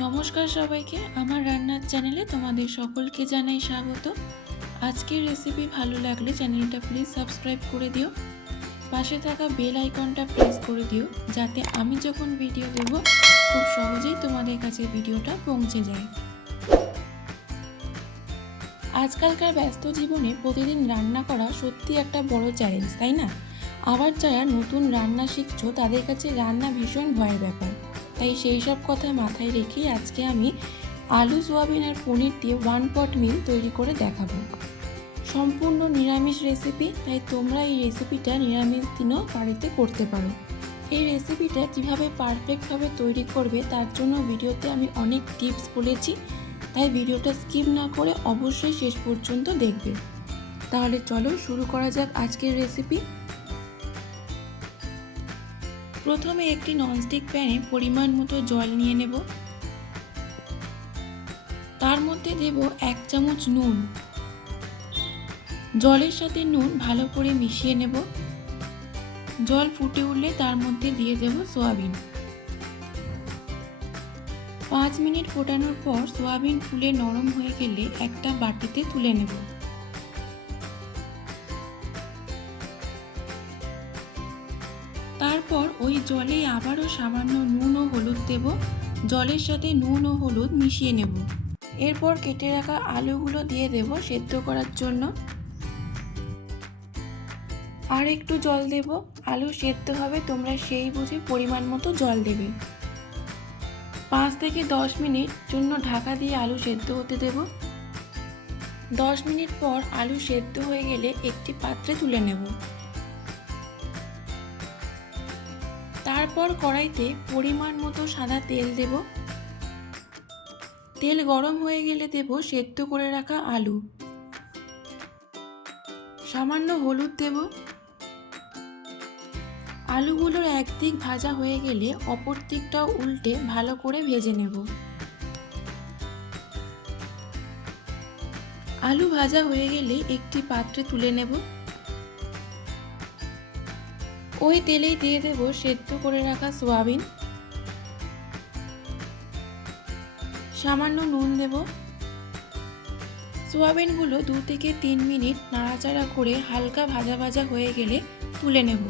নমস্কার সবাইকে, আমার রান্নার চ্যানেলে তোমাদের সকলকে জানাই স্বাগত। আজকের রেসিপি ভালো লাগলে চ্যানেলটা প্লিজ সাবস্ক্রাইব করে দিও, পাশে থাকা বেল আইকনটা প্রেস করে দিও, যাতে আমি যখন ভিডিও দেব খুব সহজেই তোমাদের কাছে ভিডিওটা পৌঁছে যায়। আজকালকার ব্যস্ত জীবনে প্রতিদিন রান্না করা সত্যি একটা বড় চ্যালেঞ্জ, তাই না? আবার যারা নতুন রান্না শিখছো তাদের কাছে রান্না ভীষণ ভয়ের ব্যাপার। তাই সেই সব কথা মাথায় রেখেই আজকে আমি আলু, সোয়াবিন আর পনির দিয়ে ওয়ান পট মিল তৈরি করে দেখাবো। সম্পূর্ণ নিরামিষ রেসিপি, তাই তোমরা এই রেসিপিটা নিরামিষ দিনও বাড়িতে করতে পারো। এই রেসিপিটা কিভাবে পারফেক্টভাবে তৈরি করবে তার জন্য ভিডিওতে আমি অনেক টিপস বলেছি, তাই ভিডিওটা স্কিপ না করে অবশ্যই শেষ পর্যন্ত দেখবে। তাহলে চলো শুরু করা যাক আজকের রেসিপি। প্রথমে একটি ননস্টিক প্যানে পরিমাণ মতো জল নিয়ে নেব। তার মধ্যে দেব 1 চামচ নুন। জলের সাথে নুন ভালো করে মিশিয়ে নেব। জল ফুটে উঠলে তার মধ্যে দিয়ে দেব সোয়াবিন। 5 মিনিট ফোটানোর পর সোয়াবিন ফুলে নরম হয়ে গেলে একটা বাটিতে তুলে নেব। তারপর ওই জলে আবারও সামান্য নুন ও হলুদ দেব। জলের সাথে নুন ও হলুদ মিশিয়ে নেব। এরপর কেটে রাখা আলুগুলো দিয়ে দেব সেদ্ধ করার জন্য। আর একটু জল দেব। আলু সেদ্ধ হবে, তোমরা সেই বুঝে পরিমাণ মতো জল দেবে। 5 থেকে 10 মিনিট জন্য ঢাকা দিয়ে আলু সেদ্ধ হতে দেব। 10 মিনিট পর আলু সেদ্ধ হয়ে গেলে একটি পাত্রে তুলে নেব। তারপর কড়াইতে পরিমাণ মতো সাদা তেল দেব। তেল গরম হয়ে গেলে দেব সেদ্ধ করে রাখা আলু। সামান্য হলুদ দেব। আলুগুলোর একদিক ভাজা হয়ে গেলে অপর দিকটাও উল্টে ভালো করে ভেজে নেব। আলু ভাজা হয়ে গেলে একটি পাত্রে তুলে নেব। ওই তেলেই দিয়ে দেব সেদ্ধ করে রাখা সোয়াবিন। সামান্য নুন দেব। সোয়াবিনগুলো 2 থেকে 3 মিনিট নাড়াচাড়া করে হালকা ভাজা ভাজা হয়ে গেলে তুলে নেব।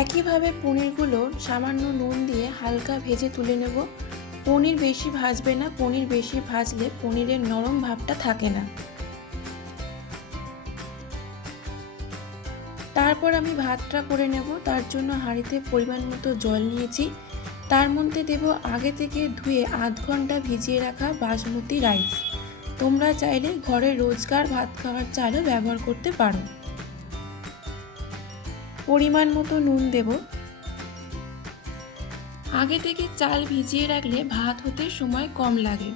একইভাবে পনিরগুলো সামান্য নুন দিয়ে হালকা ভেজে তুলে নেব। পনির বেশি ভাজবে না, পনির বেশি ভাজলে পনিরের নরম ভাবটা থাকে না। তারপর আমি ভাতটা করে নেব। তার জন্য হাঁড়িতে পরিমাণ মতো জল নিয়েছি। তার মধ্যে দেব আগে থেকে ধুয়ে আধ ঘন্টা ভিজিয়ে রাখা বাসমতি রাইস। তোমরা চাইলে ঘরে রোজকার ভাত খাওয়ার চালও ব্যবহার করতে পারো। পরিমাণ মতো নুন দেব। আগে থেকে চাল ভিজিয়ে রাখলে ভাত হতে সময় কম লাগে।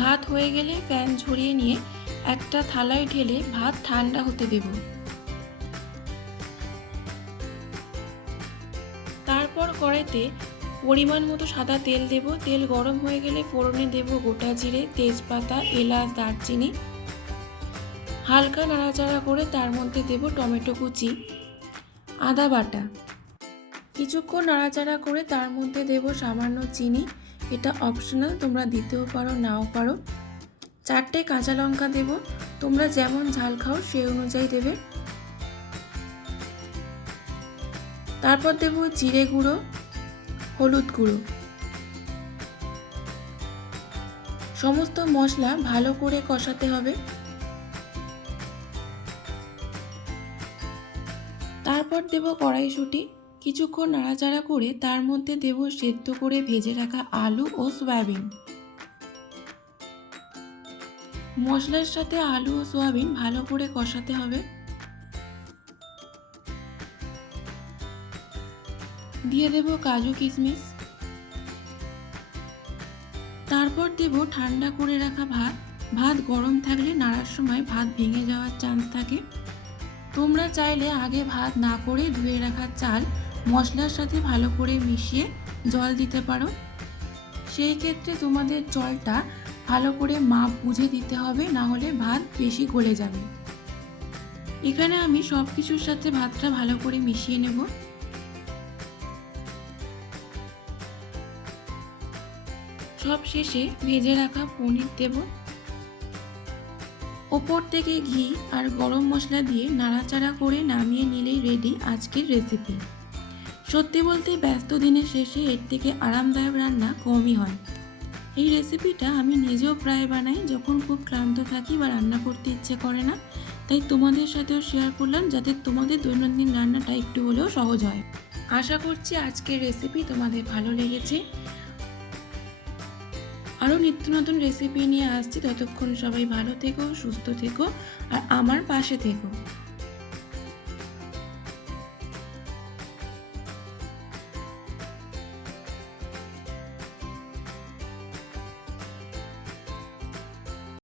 ভাত হয়ে গেলে ফ্যান ঝরিয়ে নিয়ে একটা থালায় ঢেলে ভাত ঠান্ডা হতে দেব। তারপর কড়াইতে পরিমাণ মতো সাদা তেল দেব। তেল গরম হয়ে গেলে ফোড়নে দেব গোটা জিরে, তেজপাতা, এলাচ, দারচিনি। হালকা নাড়াচাড়া করে তার মধ্যে দেব টমেটো কুচি, আদা বাটা। কিছুক্ষণ নাড়াচাড়া করে তার মধ্যে দেব সামান্য চিনি। এটা অপশনাল, তোমরা দিতেও পারো নাও পারো। 4টে কাঁচা লঙ্কা দেব। তোমরা যেমন ঝাল খাও সেই অনুযায়ী দেবে। তারপর দেব জিরে গুঁড়ো, হলুদ গুঁড়ো। সমস্ত মশলা ভালো করে কষাতে হবে। তারপর দেব কড়াইশুঁটি। কিছুক্ষণ নাড়াচাড়া করে তার মধ্যে দেব সেদ্ধ করে ভেজে রাখা আলু ও সয়াবিন। মশলার সাথে আলু ও সয়াবিন ভালো করে কষাতে হবে। দিয়ে দেব কাজু কিশমিশ। তারপর দেব ঠান্ডা করে রাখা ভাত। ভাত গরম থাকলে নাড়ার সময় ভাত ভেঙে যাওয়ার চান্স থাকে। তোমরা চাইলে আগে ভাত না করে ধুয়ে রাখা চাল মশলার সাথে ভালো করে মিশিয়ে জল দিতে পারো। সেই ক্ষেত্রে তোমাদের জলটা ভালো করে মাপ বুঝে দিতে হবে, না হলে ভাত বেশি গলে যাবে। এখানে আমি সব কিছুর সাথে ভাতটা ভালো করে মিশিয়ে নেব। সব শেষে ভেজে রাখা পনির দেব। ওপর থেকে ঘি আর গরম মশলা দিয়ে নাড়াচাড়া করে নামিয়ে নিলেই রেডি আজকের রেসিপি। সত্যি বলতে ব্যস্ত দিনের শেষে এর থেকে আরামদায়ক রান্না কমই হয়। এই রেসিপিটা আমি নিজেও প্রায় বানাই যখন খুব ক্লান্ত থাকি বা রান্না করতে ইচ্ছে করে না, তাই তোমাদের সাথেও শেয়ার করলাম যাতে তোমাদের দৈনন্দিন রান্নাটা একটু হলেও সহজ হয়। আশা করছি আজকের রেসিপি তোমাদের ভালো লেগেছে। আরও নিত্য নতুন রেসিপি নিয়ে আসছি, ততক্ষণ সবাই ভালো থেকো, সুস্থ থেকো আর আমার পাশে থেকো।